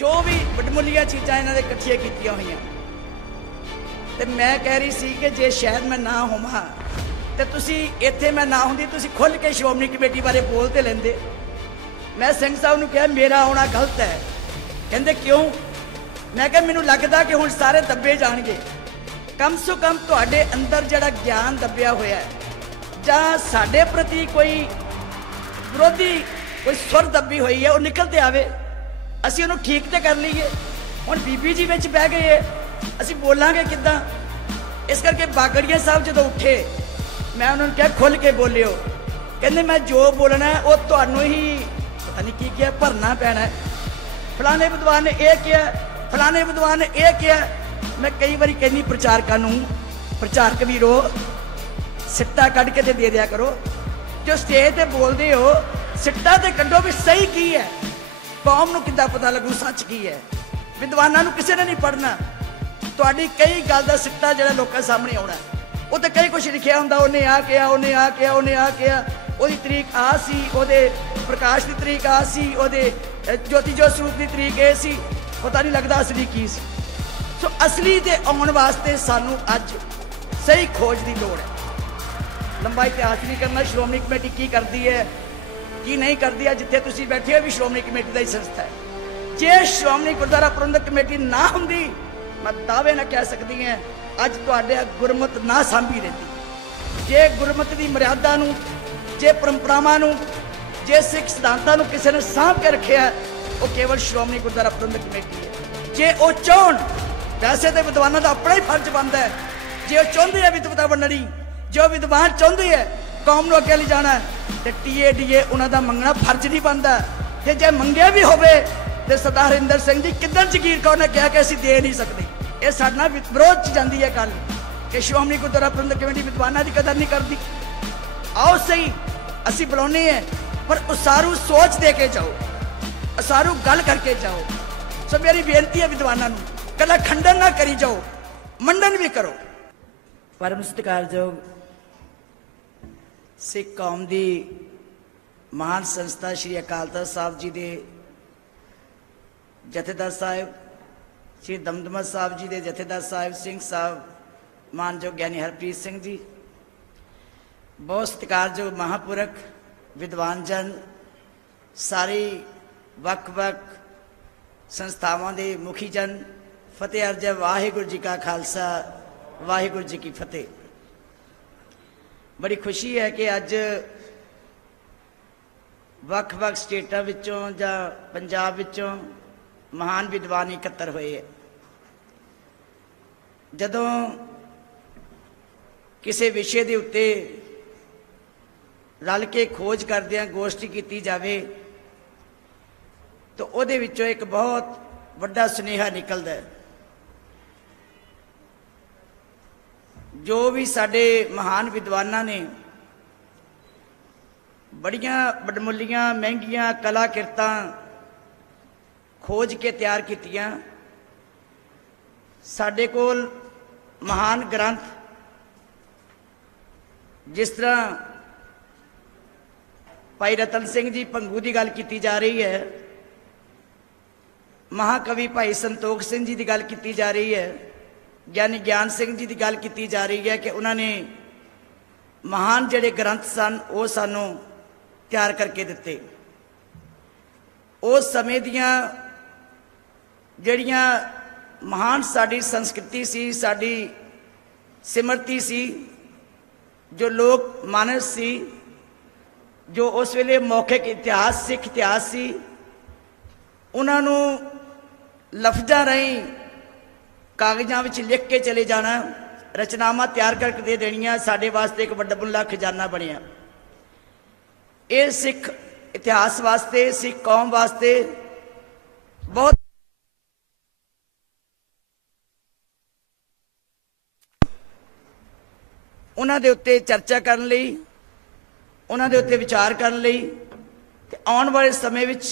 जो भी वडमुलिया चीज़ां इन्हां ने इकट्ठियां कीतियां होईयां ते मैं कह रही सी कि जे शायद मैं ना होवां ते तुसी इत्थे मैं ना हुंदी तुसी खुल के श्रोमणी कमेटी बारे बोल ते लैंदे। मैं सिंह साहब नूं कहा मेरा आउणा गलत है। कहंदे क्यों? मैं कहा मैनूं लगदा कि हुण सारे दब्बे जाणगे। कम सो कम तुहाडे अंदर जिहड़ा ज्ञान दब्बिया होया है जां साडे प्रति कोई विरोधी कोई सुर दब्बी हुई है, वो निकल ते आवे, असीं उहनूं ठीक ते कर लईए। हुण बीबी जी विच बह गए असीं बोलांगे किद्दां? इस करके बागड़िया साहब जदों उठे मैं उन्होंने कहा खुल के बोलियो। कहंदे मैं जो बोलना है वो तुहानूं ही पता नहीं की किया भरना पैना है। फलाने विद्वान ने यह किया, फलाने विद्वान ने यह किया। मैं कई बार कहनी प्रचारकों नूं, प्रचारक वीरो सिट्टा कढ़ के दे दिया करो। जो स्टेज पर बोलते हो सिट्टा तो कढ़ो भी सही की है, कौम नूं किद्दां पता लगू सच की है। विद्वानां नूं किसी ने नहीं पढ़ना। तुहाडी कई गल दा सिट्टा जिहड़ा लोकां सामने आउणा वो तो कई कुछ लिखिया हुंदा, उन्हें आ किया, उन्हें आ किया, उन्हें आ किया, ओदी तरीक आ सी, ओदे प्रकाश की तरीक आ सी, ओदे ज्योति जो स्वरूप की तरीक ए सी, पता नहीं लगता असली की सी। सो असली दे आउण वास्ते सानू अज सही खोज की लोड़ है। लंबा इतिहास नहीं करना श्रोमणी कमेटी की करती है की नहीं करती है। जिथे तुसीं बैठे हो भी श्रोमणी कमेटी का ही संस्था है। जे श्रोमणी गुरुद्वारा प्रबंधक कमेटी ना हुंदी मैं दावे ना कह सकती हैं अज तुहाडे गुरमत ना सांभी रहती। जे गुरमत की मर्यादा नूं, जे परंपरावां नूं, जे सिख सिद्धांतां नूं किसी ने सांभ के रखे है वो केवल श्रोमणी गुरुद्वारा प्रबंधक कमेटी है। जे वो चाहण वैसे तो विद्वानों का अपना ही फर्ज बनता है। जे वो चाहते हैं विद्वता वंडणी, जो विद्वान चाहते हैं कौम नूं अगे ले जाना तो TADA उन्होंने मंगना फर्ज नहीं बनता। तो जे मंगे भी होवे तो सरदार हरिंदर सिंह जी किदन जगीर कौर ने कहा कि असीं दे नहीं सकते। ये साडा विरोध च जाती है गल कि श्रोमणी गुरुद्वारा प्रबंधक कमेटी विद्वानों की कदर नहीं करती। आओ सही असीं बुलाने हैं पर उसारू सोच दे के जाओ, उसारू गल करके जाओ। सो मेरी बेनती है विद्वानों नूं कला खंडन ना करी जाओ, मंडन भी करो। परम सत्कारयोग सिख कौम की महान संस्था श्री अकाल तख्त साहब जी के जथेदार साहिब श्री दमदमा साहब जी के जथेदार साहिब सिंह साहब, मानयोग ज्ञानी हरप्रीत सिंह जी, बहुत सत्कारयोग महापुरख विद्वान जन, सारी वख-वख संस्थावां दे मुखी जन, फतेह अर्ज है वाहिगुरू जी का खालसा वाहिगुरू जी की फतेह। बड़ी खुशी है कि अज वख-वख स्टेटां विचों जां पंजाब विचों महान विद्वान इकत्तर हुए है। जदों किसी विषय के उत्ते रल के खोज करदियां गोष्ठी की जाए तो उहदे विचों एक बहुत वड्डा सुनेहा निकलदा है। जो भी साडे महान विद्वानां ने बड़ियां वडमुलियां महंगियां कलाकृतां खोज के तैयार कीतियां। साडे कोल महान ग्रंथ जिस तरह भाई रतन सिंह जी भंगू की गल की जा रही है, महाकवि भाई संतोख सिंह जी की गल की जा रही है, ज्ञानी ज्ञान सिंह जी की गल की जा रही है कि उन्होंने महान जिहड़े ग्रंथ सन वो सानू तैयार करके दिते। उस समय दियां जिहड़ियां महान साडी संस्कृति सी, साडी सिमरती सी, जो लोक मानस सी, जो उस वेले मौखिक इतिहास सिख इतिहास सी, उन्होंने लफ्ज़ां राहीं कागज़ां विच लिख के चले जाना, रचनावां तैयार करके दे देनियां साडे वास्ते एक वड्डा बुल्ला खजाना बनिया। ये सिख इतिहास वास्ते सिख कौम वास्ते बहुत उन्हां दे उत्ते चर्चा करन लई, उन्हां दे उत्ते विचार करन लई ते आउण वाले समय विच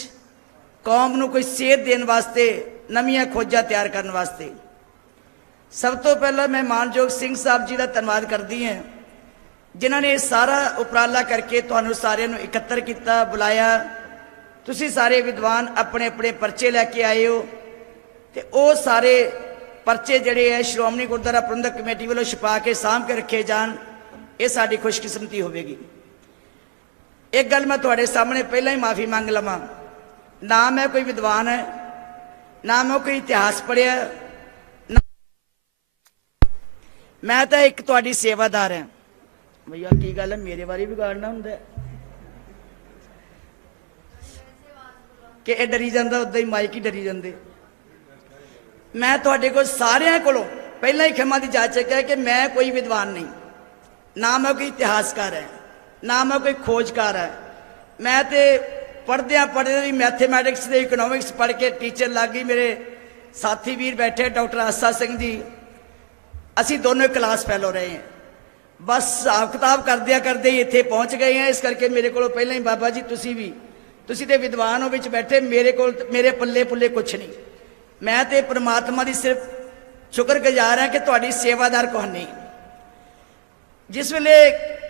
कौम नूं कोई सेध देण वास्ते नवीं खोजां तैयार करन वास्ते सब तो पहला मैं मानयोग सिंह साहब जी का धन्यवाद करती हैं जिन्होंने ये सारा उपराला करके तुहानूं सारिआं इकत्तर किया, बुलाया। तुसीं सारे विद्वान अपने अपने परचे लैके आए हो। तो वो सारे परचे जिहड़े है श्रोमणी गुरुद्वारा प्रबंधक कमेटी वालों छपा के सामभ के रखे जान, ये साडी खुशकिस्मती होगी। एक गल मैं तुहाडे सामने पहला ही माफ़ी मंग लवां, ना मैं कोई विद्वान है, ना मैं कोई इतिहास पढ़िया, मैं तो एक तुहाडी सेवादार है। भैया की गल है, मेरे बारे बिगाड़ना हुंदा है कि यह डरी जाता, उदा ही माइक ही डरी जाते। मैं तुहाडे कोल सारियां कोलों पहला ही खिमा दी जाचक है कि मैं कोई विद्वान नहीं, ना मैं कोई इतिहासकार है, ना मैं कोई खोजकार है। मैं तो पढ़द्या भी मैथेमैटिक्स ते इकनॉमिक्स पढ़ के टीचर लग गई। मेरे साथी वीर बैठे डॉक्टर आसा सिंह जी, असी दोनों क्लास फैलो रहे हैं। बस हिसाब किताब करदिया करदे ही इत्थे पहुँच गए हैं। इस करके मेरे को पहले ही बाबा जी तुसी तो विद्वान हो विच बैठे, मेरे पल्ले पुल्ले कुछ नहीं। मैं तो परमात्मा की सिर्फ शुक्रगुजार है कि तुहाडी सेवादार कौन नहीं। जिस वेले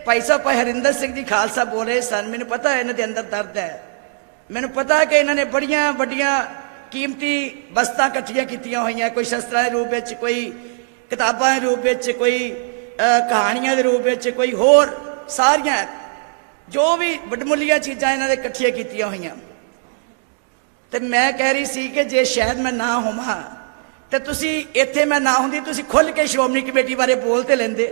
भाई साहब भाई हरिंदर सिंह जी खालसा बोल रहे सन, मैनू पता है इन्हां दे अंदर दर्द है। मैनू पता है कि इन्होंने बड़ियां वड्डियां कीमती वस्तां इकट्ठियां कीतियां होईयां, कोई शस्त्रां के रूप में, कोई किताबां के रूप में, कोई कहानियां के रूप में, कोई होर सारियां जो भी वडमुलियां चीज़ां इन्हां ने इकट्ठियां कीतियां होईयां। तो मैं कह रही सी कि जे शायद मैं ना होवां तो तुसी इत्थे मैं ना हुंदी, तुसी खुल के श्रोमणी कमेटी बारे बोल ते लैंदे।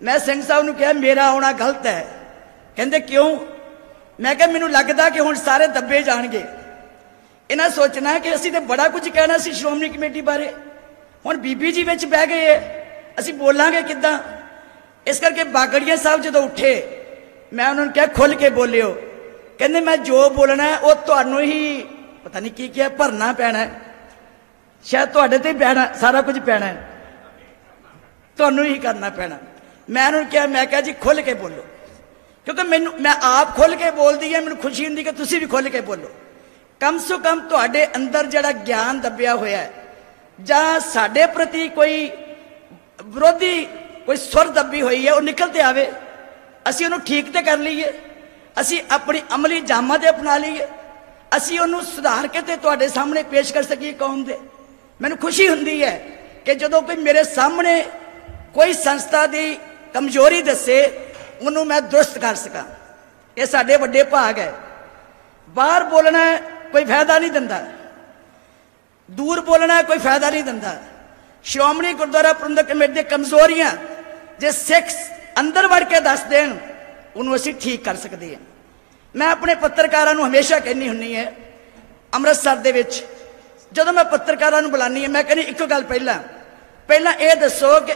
मैं सिंह साहब नूं कहा मेरा आउणा गलत है। कहंदे क्यों? मैं कहा मैनूं लगदा कि हुण सारे दब्बे जाणगे। इन्हां सोचना कि असीं ते बड़ा कुछ कहना सी श्रोमणी कमेटी बारे, हुण बीबी जी विच बह गए असीं बोलांगे किद्दां? इस करके बागड़िया साहब जदों उठे मैं उन्होंने कहा खुल के बोलियो। कहते मैं जो बोलना है वो तुहानूं ही पता नहीं की क्या भरना पैना है, शायद तुहाडे ते पैना, सारा कुछ पैना है, तुहानूं ही करना पैना। मैं उन्होंने कहा, मैं कहा जी खुल के बोलो, क्योंकि मैं आप खुल के बोलती है, मैनूं खुशी हुंदी कि तुसीं भी खुल के बोलो। कम से कम तुहाडे अंदर जिहड़ा ज्ञान दबिया होया है जां साडे प्रति कोई विरोधी कोई सुर दबी हुई है, वो निकल ते आवे, असीं उहनूं ठीक ते कर लईए, असीं अपनी अमली जामा ते अपना लईए, असीं उहनूं सुधार के ते तुहाडे सामने पेश कर सकीए कौम दे। मैनूं खुशी हुंदी है कि जदों कोई मेरे सामने कोई संस्था दी कमजोरी दसे उन्होंने मैं दुरुस्त कर सकां। ये साडे वड्डे भाग है। बाहर बोलना कोई फायदा नहीं दिंदा, दूर बोलना कोई फायदा नहीं दिंदा। श्रोमणी गुरुद्वारा प्रबंधक कमेटी दी कमजोरियां जे सिख अंदर वड़ के दस देन उन्होंने असीं ठीक कर सकते हैं। मैं अपने पत्रकारों को हमेशा कहनी हुन्नी है, अमृतसर दे विच जदों मैं पत्रकारों को बुलानी है, मैं कहनी एक गल पहला ये दसो कि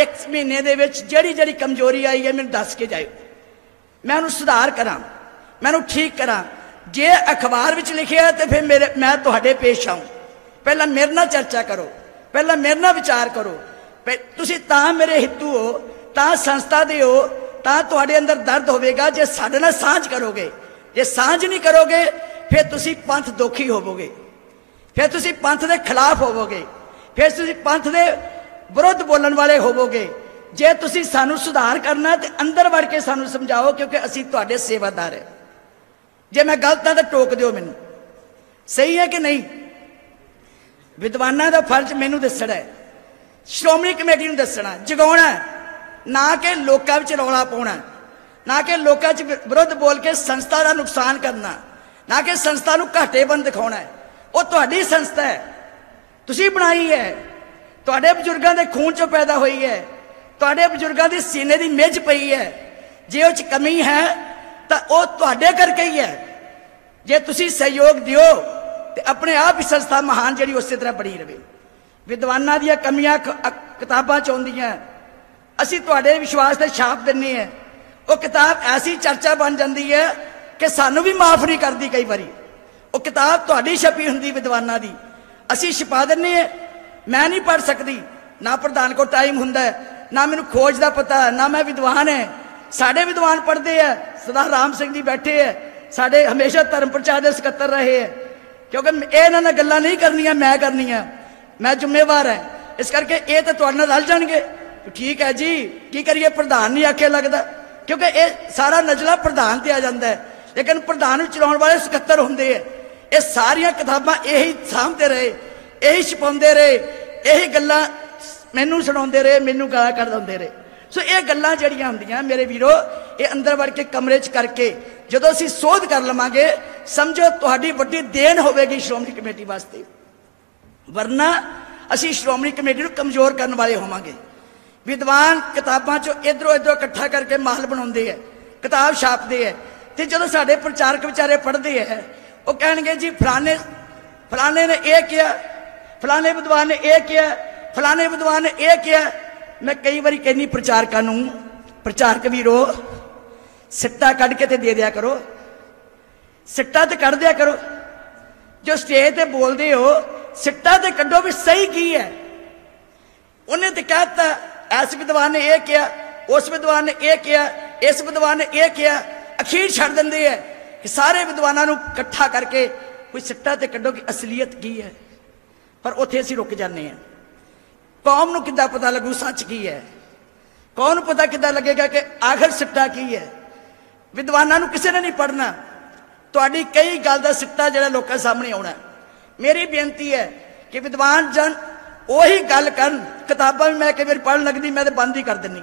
एक महीने दे विच जिहड़ी कमजोरी आई है मैनूं दस के जाओ, मैं उन्होंने सुधार करा, मैं उन्होंने ठीक करा। जे अखबार विच लिखिया तो फिर मैं तुहाडे पेश आऊँ, पहला मेरे नाल चर्चा करो, पहला मेरे नाल विचार करो। तुसीं तां मेरे हितू हो, तां संस्था दे हो, तां तुहाडे अंदर दर्द होवेगा। जे साडे नाल सांझ करोगे, जे सांझ नहीं करोगे फिर तुसीं पंथ दोखी होवोगे, फिर तुसीं पंथ दे खिलाफ होवोगे, फिर तुसीं पंथ दे विरुद्ध बोलण वाले होवोगे। जे तुसीं सानू सुधार करना तो अंदर वड़ के सानू समझाओ, क्योंकि असीं तुहाडे सेवादार है। जे मैं गलत हाँ तो टोक दिओ मैनूं, सही है कि नहीं? विद्वानां दा फर्ज मैनूं दसना है, श्रोमणी कमेटी नूं दसना, जगाउणा, ना कि लोकां विच रौला पाउणा, ना कि लोकां च विरुद्ध बोल के संस्था का नुकसान करना, ना कि संस्था नूं घाटेबंद दिखाउणा है। वो तुहाडी संस्था है, तुसीं बनाई है, तुहाडे बजुर्गां दे खून चों पैदा हुई है, तुहाडे बजुर्गां दी सीने दी मिज पई है। जे उस कमी है तो वह तुहाडे करके ही है। जे तुसीं सहयोग दिओ तो अपने आप ही संस्था महान जी उस तरह बनी रहे। विद्वानां दीयां कमियां किताबां च आउंदियां, असीं तुहाडे विश्वास ते छाप दिंने हैं, वो किताब ऐसी चर्चा बन जाती है कि सानू भी माफ नहीं करती। कई बारी वो किताब तुहाडी छपी हुंदी विद्वानां दी, असीं छपा दिंने हैं, मैं नहीं पढ़ सकती, ना प्रधान को टाइम हुंदा है, ना मैनूं खोज का पता, ना मैं विद्वान है। साडे विद्वान पढ़ते हैं, सरदार राम सिंह जी बैठे है, साडे हमेशा धर्म प्रचार के सकत्तर रहे हैं, क्योंकि इन्हां नाल गल्लां नहीं करनियां, मैं करनियां, मैं जिम्मेवार है। इस करके ये तो तुहाडे नाल रल जाणगे। ठीक है जी, की करिए, प्रधान नहीं आखे लगता, क्योंकि ये सारा नजला प्रधान ते आ जाता है, लेकिन प्रधान चलाउण वाले सकत्तर हुंदे है। ये सारियां किताबां यही सामभते रहे, यही छपाते रहे, यही गल्लां मैनू सुणाते रहे, मैनू गालां कढाउंदे रहे। सो ये गल्लां जड़ियां हुंदियां मेरे वीरो, ये अंदर वड़ के कमरे च करके जदों असीं सोध कर लवांगे, समझो तुहाडी वड्डी देन होवेगी श्रोमणी कमेटी वास्ते। वरना असीं श्रोमणी कमेटी नूं कमज़ोर करने वाले होवांगे। विद्वान किताबां चों इधरों इधरों इकट्ठा करके महल बनाउंदे है, किताब छापते है, तो जो साढ़े प्रचारक बेचारे पढ़ते हैं वो कहेंगे जी फलाने फलाने ने यह किया, फलाने विद्वान ने यह किया, फलाने विद्वान ने यह किया। मैं कई बार कहनी प्रचारकों नूं, प्रचारक वीरो सिट्टा कढ़ के ते दे दिया करो, सिट्टा तो कढ़ दिया करो। जो स्टेज ते बोलते हो सिट्टा तो कढ़ो भी सही की है। उन्हें तो कहता इस विद्वान ने यह किया, उस विद्वान ने यह किया, इस विद्वान ने यह किया। अखीर छड़ देंगे है कि सारे विद्वानों को इकट्ठा करके कोई सिट्टा तो कढ़ो कि असलीयत की है। पर उत्थे असीं रुक जाते हैं। कौम नूं किद्दां पता लगू सच की है? कौन पता किद्दां लगेगा कि आखिर सिट्टा की है? विद्वानों को किसी ने नहीं पढ़ना। तुहाडी कई गल दा सिट्टा जिहड़ा लोकां सामने आउणा। मेरी बेनती है कि विद्वान जन उही गल करन। किताबां भी मैं कई बार पढ़न लगदी, मैं तो बंद ही कर दिंदी।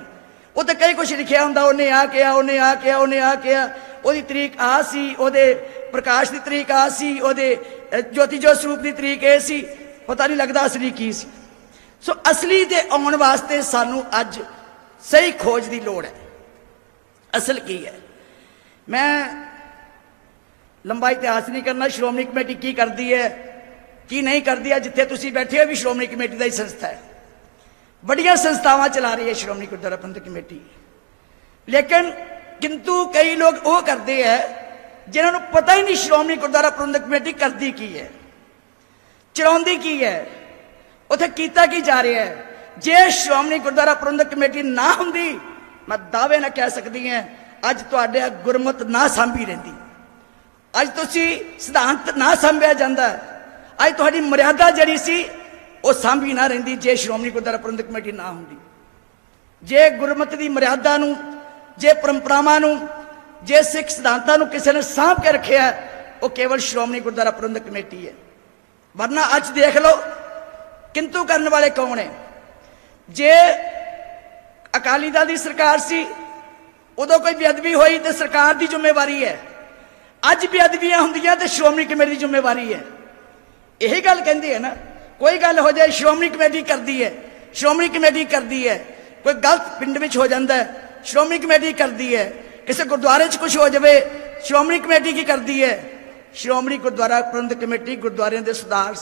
वो तो कई कुछ लिखिया हुंदा, उन्हें आ किया, उन्हें आ किया, उन्हें आ किया, ओदी तरीक आ सी, ओदे प्रकाश की तरीक आ सी, ओदे ज्योति जो स्वरूप की तरीक ए सी, पता नहीं लगता असली की सी। सो असली दे आउण वास्ते सानू अज सही खोज की लोड़ है। असल की है? मैं लंबा इतिहास नहीं करना। श्रोमणी कमेटी की करती है की नहीं करती है, जिथे तुसीं बैठे हो भी श्रोमणी कमेटी का ही संस्था है। बड़िया संस्थावां चला रही है श्रोमणी गुरुद्वारा प्रबंधक कमेटी। लेकिन किंतु कई लोग वो करते हैं जिन्होंने पता ही नहीं श्रोमणी गुरुद्वारा प्रबंधक कमेटी करती की है, चलाउंदी की है, उत्थे कीता की जा रहा है। जे श्रोमणी गुरुद्वारा प्रबंधक कमेटी ना हुंदी, मैं दावे ना कह सकती हैं अज तुहाडे गुरमत ना सांभी रहिंदी, अज तुसीं सिद्धांत ना सांभिया जांदा, अज तुहाडी मर्यादा जिहड़ी सी वो सांभी ना रहिंदी जे श्रोमणी गुरुद्वारा प्रबंधक कमेटी ना हुंदी। जे गुरमत की मर्यादा नूं, जे परंपरावां नूं, जे सिख सिद्धांतां नूं किसी ने सांभ के रखिया है, वो केवल श्रोमणी गुरुद्वारा प्रबंधक कमेटी है। वरना अज देख लो किंतु करने वाले कौन है? जे अकाली दल की सरकार सी उदों कोई बेअदबी हुई तो सरकार की जिम्मेवारी है। अज बेअदबियां हुंदियां तो श्रोमणी कमेटी की जिम्मेवारी है। यही गल कहंदे है ना, कोई गल हो जाए श्रोमणी कमेटी करती है, श्रोमणी कमेटी करती है। कोई गलत पिंड में हो जाता है, श्रोमणी कमेटी करती है। किसी गुरुद्वारे च कुछ हो जाए, श्रोमणी कमेटी की करती है। श्रोमणी गुरुद्वारा प्रबंधक कमेटी गुरुद्वारे के सुधार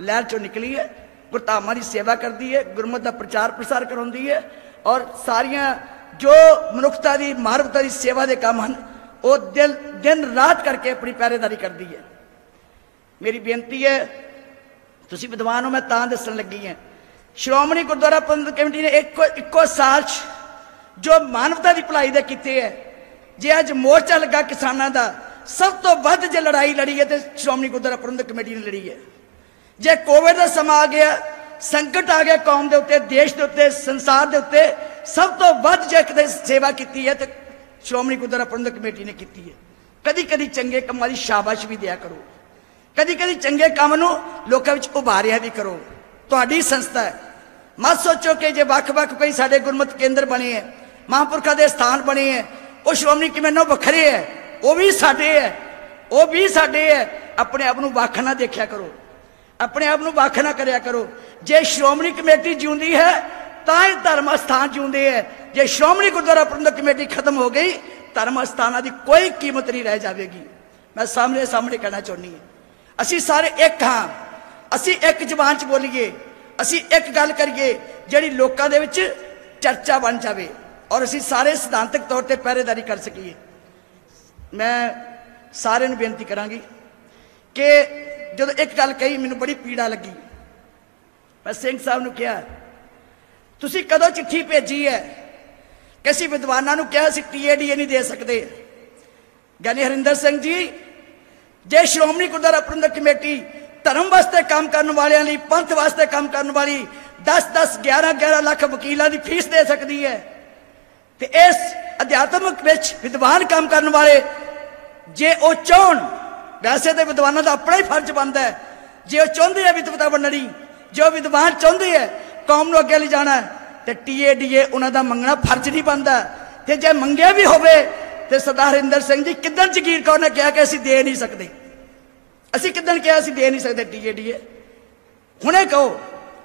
लहर चो निकली है, गुरधामां की सेवा करती है, गुरमत का प्रचार प्रसार कराउंदी है, और सारिया जो मनुखता की मानवता की सेवा के काम हैं वो दिन रात करके अपनी पहरेदारी करती है। मेरी बेनती है, तुसी विद्वान हो, मैं तां दस्सण लगी है, श्रोमणी गुरुद्वारा प्रबंधक कमेटी ने इक्को साल जो मानवता की भलाई दे कीते है। जे अज मोर्चा लगा किसानों का, सब तो वध जे लड़ाई लड़ी है तो श्रोमणी गुरुद्वारा प्रबंधक कमेटी ने लड़ी है। जे कोविड का समा आ गया, संकट आ गया कौम के उत्ते, देश के उत्ते, संसार के उत्ते, सब तो वध जे किते सेवा की है तो श्रोमणी गुरुद्वारा प्रबंधक कमेटी ने की है। कदी कदी चंगे कामां दी शाबाश भी दिया करो, कदी कदी चंगे काम नूं लोकां विच उभारिया भी करो। तुहाडी संस्था है। मत सोचो कि जे वख-वख कोई साडे गुरमत केंद्र बने हैं, महापुरखों के स्थान बने हैं, वो श्रोमणी कमेटी वखरे है, वो भी साडे है, वो भी साडे है। अपने आप नूं वख ना देखा करो, अपने आप नूं वख ना करया करो। जे श्रोमणी कमेटी जिउंदी है तां ही धर्म स्थान जिउंदे है। जे श्रोमणी गुरुद्वारा प्रबंधक कमेटी खत्म हो गई, धर्म स्थानां दी कोई कीमत नहीं रह जाएगी। मैं सामने सामने कहना चाहनी है, असी सारे एक हाँ, असी एक जबान च बोलीए, असी एक गल करिए जिहड़ी लोकां दे विच चर्चा बन जाए और असी सारे सिद्धांतक तौर पर पहरेदारी कर सकीए। मैं सारे नूं बेनती करांगी कि जो एक गल कही मैनू बड़ी पीड़ा लगी। मैं सिंह साहब नूं कहा, तुसीं कदों चिट्ठी भेजी है कि असीं विद्वानां नूं कहा असीं TADA नहीं दे सकते। ज्ञानी हरिंदर सिंह जी, जे श्रोमणी गुरुद्वारा प्रबंधक कमेटी धर्म वास्ते काम करने वालियां लई, पंथ वास्ते काम करने वाली 10-10, 11-11 लाख वकीलों की फीस दे सकती है, तो इस अध्यात्मक विच विद्वान काम करने वाले जे वो चाहण, वैसे तो विद्वानों का अपना ही फर्ज बनता है, जे वो चाहते हैं विद्वता वंडणी जो विद्वान चाहते हैं कौम नूं अगे ले जाना तो TADA उन्होंने मंगना फर्ज नहीं बनता। तो जे मंगया भी होवे तो सरदार हरिंदर सिंह जी किदन जगीर कौर ने कहा कि असीं दे नहीं सकते, असीं किदन कहा असीं दे नहीं सकते TADA। हुणे कहो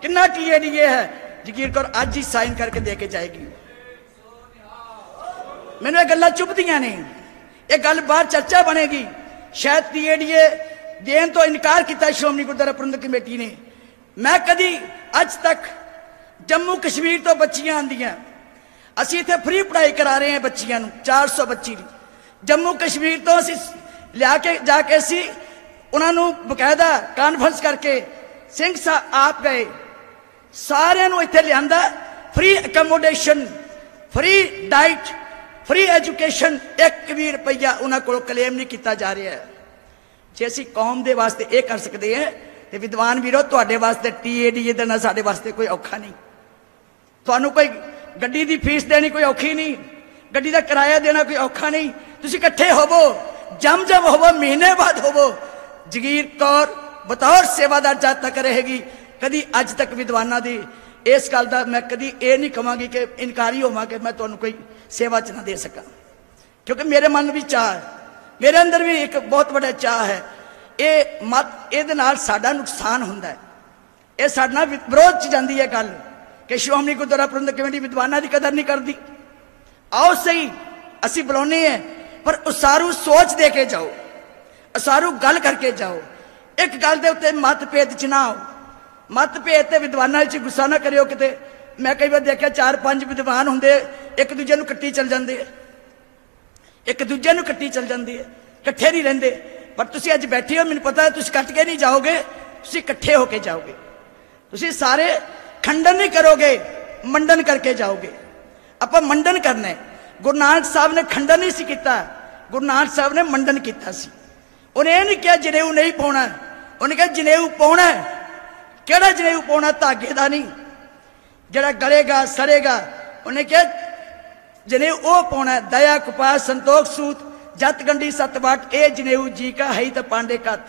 कितना TADA है, जगीर कौर अज ही साइन करके दे के जाएगी। मैनूं ये गल्लां चुभदियां ने, ये गल बाहर चर्चा बनेगी। शायद TADA देन तो इनकार किया श्रोमणी गुरुद्वारा प्रबंधक कमेटी ने। मैं कदी अज तक जम्मू कश्मीर तो बच्चियां आंदियां, असीं इत्थे फ्री पढ़ाई करा रहे हैं बच्चियां नूं, 400 बच्ची जम्मू कश्मीर तो असीं लिया के जाके असीं उन्हां नूं बकायदा कॉन्फ्रेंस करके सिंह साहब आप गए सारिਆਂ ਨੂੰ ਇੱਥੇ ਲਿਆਂਦਾ, free accommodation, free diet, free education, 1 भी रुपया उन्हां कोलों क्लेम नहीं किया जा रहा है। जे असीं कौम दे वास्ते ये कर सकते हैं तो विद्वान वीरो तुहाडे वास्ते TADA देना साडे वास्ते कोई औखा नहीं। तुहानूं कोई गड्डी दी फीस देनी कोई औखी नहीं, गड्डी दा किराया देना कोई औखा नहीं। तुसीं इकट्ठे होवो, जम होवो, महीने बाद होवो। जगीर कौर बतौर सेवादार जद तक रहेगी, कदी अज तक विद्वाना दी इस गल का मैं कदी ये नहीं कहांगी कि इनकारी होवां कि मैं तुहानूं कोई सेवा च ना दे सका, क्योंकि मेरे मन भी चाह है, मेरे अंदर भी एक बहुत बड़ा चाह है। ये मत ये साडा नुकसान हुंदा है, ये साडे नाल विरोध च जांदी है गल कि श्रोमणी गुरुद्वारा प्रबंधक कमेटी विद्वाना की कदर नहीं करती। आओ सही असी बुलाने हैं, पर उसारू सोच दे के जाओ, उसारू गल करके जाओ। एक गल दे उत्ते मतभेद च ना आओ, मतभेद ते विद्वाना च गुस्सा ना करियो। किते मैं कई बार देखा 4-5 विद्वान होंदे एक दूजे नूं कट्टी चल जांदे, एक दूजे नूं कट्टी चल जांदे, इकट्ठे नहीं रहिंदे। पर तुसीं अज बैठे हो, मैनूं पता है तुसीं कट के नहीं जाओगे, तुसीं इकट्ठे होके जाओगे। तुसीं सारे खंडन नहीं करोगे, मंडन करके जाओगे। आपां मंडन करना है। गुरु नानक साहब ने खंडन नहीं सी कीता, गुरु नानक साहब ने मंडन कीता सी। उन्हें यह नहीं कहा जनेऊ नहीं पाउणा, उन्हें कहा जनेऊ पाउणा। किहड़ा जनेऊ पाउणा? धागे दा नहीं, जिहड़ा गलेगा सड़ेगा। उन्हें कहा जनेऊ वो पाउणा, दया कुपास संतोख सूत जत गंडी सतवाट ए जनेऊ जी का है तो पांडे कत,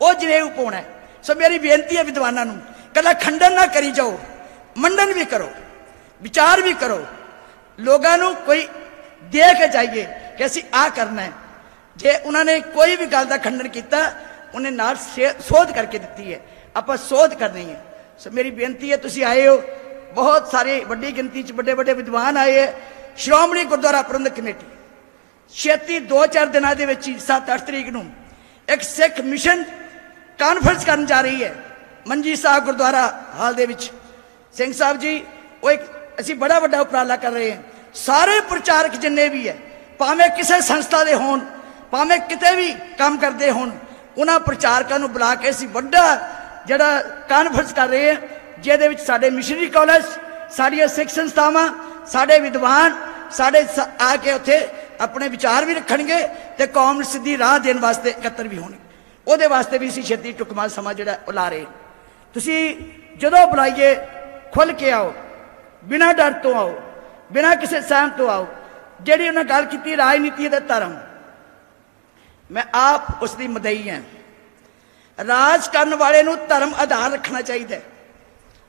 वो जनेऊ पाउणा। सो मेरी बेनती है विद्वाना नूं, कला खंडन ना करी जाओ, मंडन भी करो, विचार भी करो। लोगों को कोई दे के जाइए कि असीं आ करना है। जे उन्होंने कोई भी गल का खंडन किया, उन्हें नाल सोध करके दी है, आपां सोध करनी है। सो मेरी बेनती है, तुसीं आए हो, बहुत सारे वड्डी गिनती च बड़े बड़े विद्वान आए है। श्रोमणी गुरुद्वारा प्रबंधक कमेटी छेती 2-4 दिनों के 7-8 तरीक नूं एक सिख मिशन कॉन्फ्रेंस करन जा रही है मंजी साहब गुरुद्वारा हाल दे विच। सिंह साहब जी वो एक असीं बड़ा वड्डा उपराला कर रहे हैं। सारे प्रचारक जिन्ने भी है, भावें किसी संस्था दे होण, भावें किते भी काम करते होण, उन्हां प्रचारकां नूं बुला के असीं वड्डा जिहड़ा कॉन्फ्रेंस कर रहे हैं, जिहदे विच साडे मिशनरी कॉलेज, साडियां सिख संस्थावां, साडे विद्वान साडे आके उत्थे अपने विचार भी रखणगे ते कौम नूं सीधी राह देण वास्ते इकत्तर भी होणगे। ਉਹਦੇ वास्ते भी असीं छेती टुकमा समा जिहड़ा ਉਹ ਲਾ ਰਹੇ। ਤੁਸੀਂ ਜਦੋਂ ਬੁਲਾਈਏ खुल के आओ, बिना डर तो आओ, बिना किसी सहम तो आओ। जिहड़ी उन्हें गल की राजनीति ते धर्म, मैं आप उसकी मदई है। राज करने वाले नूं धर्म आधार रखना चाहिए,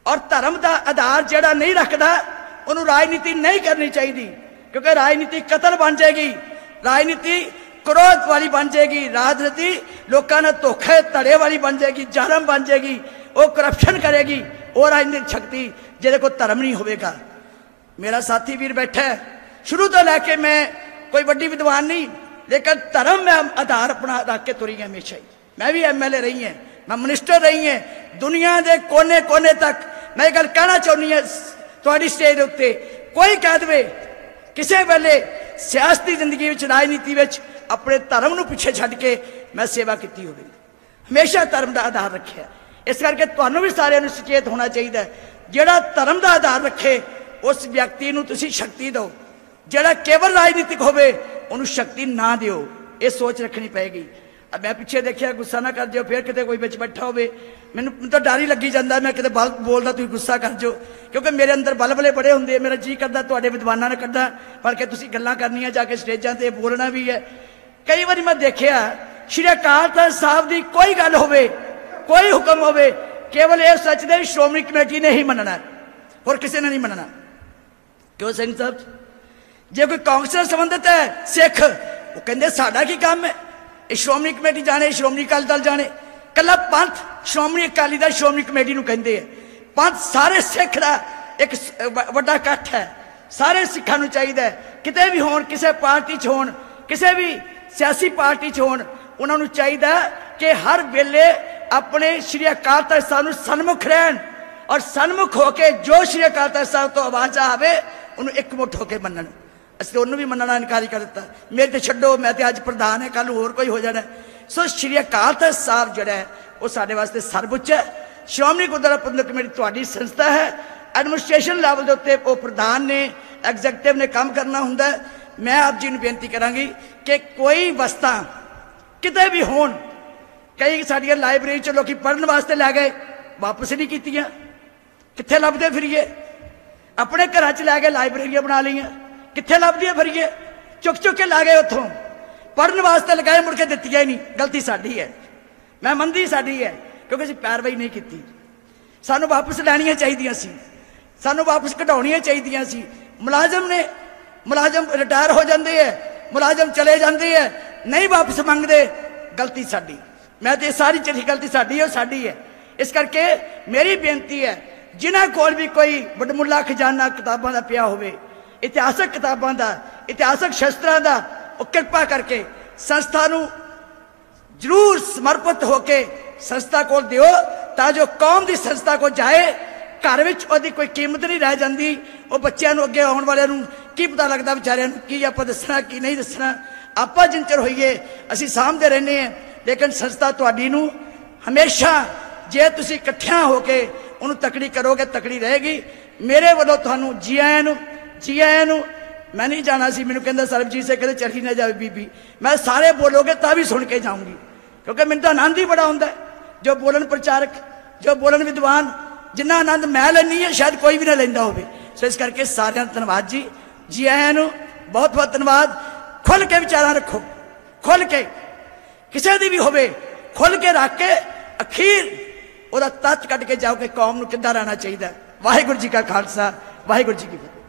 और धर्म का आधार जिहड़ा नहीं रखता उन्होंने राजनीति नहीं करनी चाहिए, क्योंकि राजनीति कतल बन जाएगी, राजनीति क्रोध वाली बन जाएगी, राजनीति लोगों ने धोखे धड़े वाली बन जाएगी, जालम बन जाएगी, वो करप्शन करेगी। वो राजनीतिक शक्ति जिहदे कोल धर्म नहीं होगा। मेरा साथी वीर बैठा है, शुरू तो लैके मैं कोई वड्डी विद्वान नहीं, लेकिन धर्म मैं आधार अपना रख के तुरी है हमेशा ही। मैं भी MLA रही है, मैं मिनिस्टर रही है, दुनिया के कोने कोने तक मैं गल कहना चाहनी है तुहाडी स्टेज उत्ते। कोई कह दे किसी वेले सियासती जिंदगी में, राजनीति में अपने धर्म नूं पिछे छड्ड के मैं सेवा की होगी, हमेशा धर्म का आधार रखे। इस करके तुहानूं भी सारिਆਂ ਨੂੰ सचेत होना चाहिए। जिहड़ा धर्म का आधार रखे उस व्यक्ति नूं तुसीं शक्ति दो, जिहड़ा केवल राजनीतिक होवे उन्होंने शक्ति ना दिओ। ये सोच रखनी पेगी। अब मैं पिछे देखिया, गुस्सा ना कर दिओ, फिर किते कोई बिच बैठा होवे, मैनूं तो डर ही लगी जाता, मैं किते बोलदा तुसीं गुस्सा कर जाओ, क्योंकि मेरे अंदर बलबले बड़े होंदे। मेरा जी करदा तुहाडे विद्वानां ने कड्डां, पर के तुसीं गल्लां करनियां जाके स्टेजां ते बोलना भी है। कई बार मैं देखिया श्री अकाल तख्त साहब की कोई गल होवे, कोई हुक्म होवे, केवल ये सोचते भी श्रोमणी कमेटी ने ही मनना, और किसी ने नहीं मनना। क्यों सिंह साहब, जे कोई कांग्रेस नाल संबंधित है सिख, वो कहते साडा की काम है, ये श्रोमणी कमेटी जाने, श्रोमणी अकाली दल जाने। कला पंथ श्रोमणी अकाली दल श्रोमणी कमेटी नूं कहंदे है। पंथ सारे सिख दा एक वड्डा इकट्ठ है, सारे सिखां नूं चाहीदा है, किते भी होण, किसी पार्टी च होण, किसी भी सियासी पार्टी च होण, उन्हां नूं चाहीदा कि हर वेले अपने श्री अकाल तख्त साहब नूं सन्मुख रहण, और सन्मुख होके जो श्री अकाल तख्त साहब तो आवाज़ आवे उन्होंने एकमुठ होकर मनन। असं उन्होंने भी मनना इनकार कर दिता, मेरे तो छड्डो, मैं तो अज प्रधान है, कल होर कोई हो जाना। सो श्री अकाल तख्त साहब जिहड़ा है वो साडे वास्ते सर्वउच्च है। श्रोमणी गुरुद्वारा प्रबंधक कमेटी तुहाडी संस्था है, एडमिनिस्ट्रेशन लैवल के उत्ते वो प्रधान ने, एग्जैक्टिव ने काम करना हुंदा है। मैं आप जी नूं बेनती करांगी कि कोई वस्तां किते भी होण, कई साडियां लाइब्रेरी च लोग पढ़न वास्ते लै गए, वापस नहीं कीतियां, कित्थे लभदे फिरीए? अपने घर च लै गए लाइब्रेरियां बना लियां, कित्थे लभदियां फिरीए? चुक चुक के ला गए, उत्थों पढ़न वास्ते लगाए, मुड़ के दित्तियां ही नहीं। गलती साडी है, मैं मनदी साडी है, क्योंकि असीं पैरवाई नहीं की। सानू वापस लैनियां चाहीदियां सी, सानू वापस कढाउणियां चाहीदियां सी। मुलाजम ने, मुलाजम रिटायर हो जाते हैं, मुलाजम चले जाते हैं, नहीं वापस मंगते, गलती साडी। मैं तो सारी चिट्ठी गलती साडी है, साडी है। इस करके मेरी बेनती है, जिन्हां कोल भी कोई वडमुला खजाना किताबां दा पिया होवे, इतिहासक किताबां दा, इतिहासक शस्त्रां दा, वो कृपा करके संस्था नूं जरूर समर्पित होके संस्था को दिओ, ताजो कौम की संस्था को जाए। घर विच ओदी कोई कीमत नहीं रह जाती। वो बच्चों अगे आने वाले की पता लगता बेचारिਆਂ ਨੂੰ की आप दसना की नहीं दसना। आप जिन चर होइए असीं सामभदे रहने हैं, लेकिन संस्था तुहाडी नूं हमेशा जे तुसीं इकट्ठियां होके उन्होंने तकड़ी करोगे, तकड़ी रहेगी। मेरे वालों तुहानूं जी आयां नूं, जी आयां नूं। मैं नहीं जाना सी, मैनूं कहंदा सरबजीत से कहते चली ना जाए बीबी, मैं सारे बोलोगे तां भी सुन के जाऊंगी, क्योंकि मैनूं तो आनंद ही बड़ा हुंदा है। जो बोलन प्रचारक, जो बोलन विद्वान, जिन्ना आनंद मैं लैनी है शायद कोई भी ना लैंदा होवे। सो इस करके सारिਆਂ ਦਾ धन्यवाद जी, जी आयां नूं, बहुत बहुत धन्यवाद। खुल के विचारा रखो, खुल के किसी दी भी होवे, खुल के रख के अखीर ਉਹਦਾ ਤੱਤ ਕੱਢ ਕੇ ਜਾਓ ਕਿ ਕੌਮ ਨੂੰ ਕਿੱਦਾਂ ਰਹਿਣਾ ਚਾਹੀਦਾ। ਵਾਹਿਗੁਰੂ ਜੀ ਕਾ ਖਾਲਸਾ, ਵਾਹਿਗੁਰੂ ਜੀ ਕੀ ਫਤਿਹ।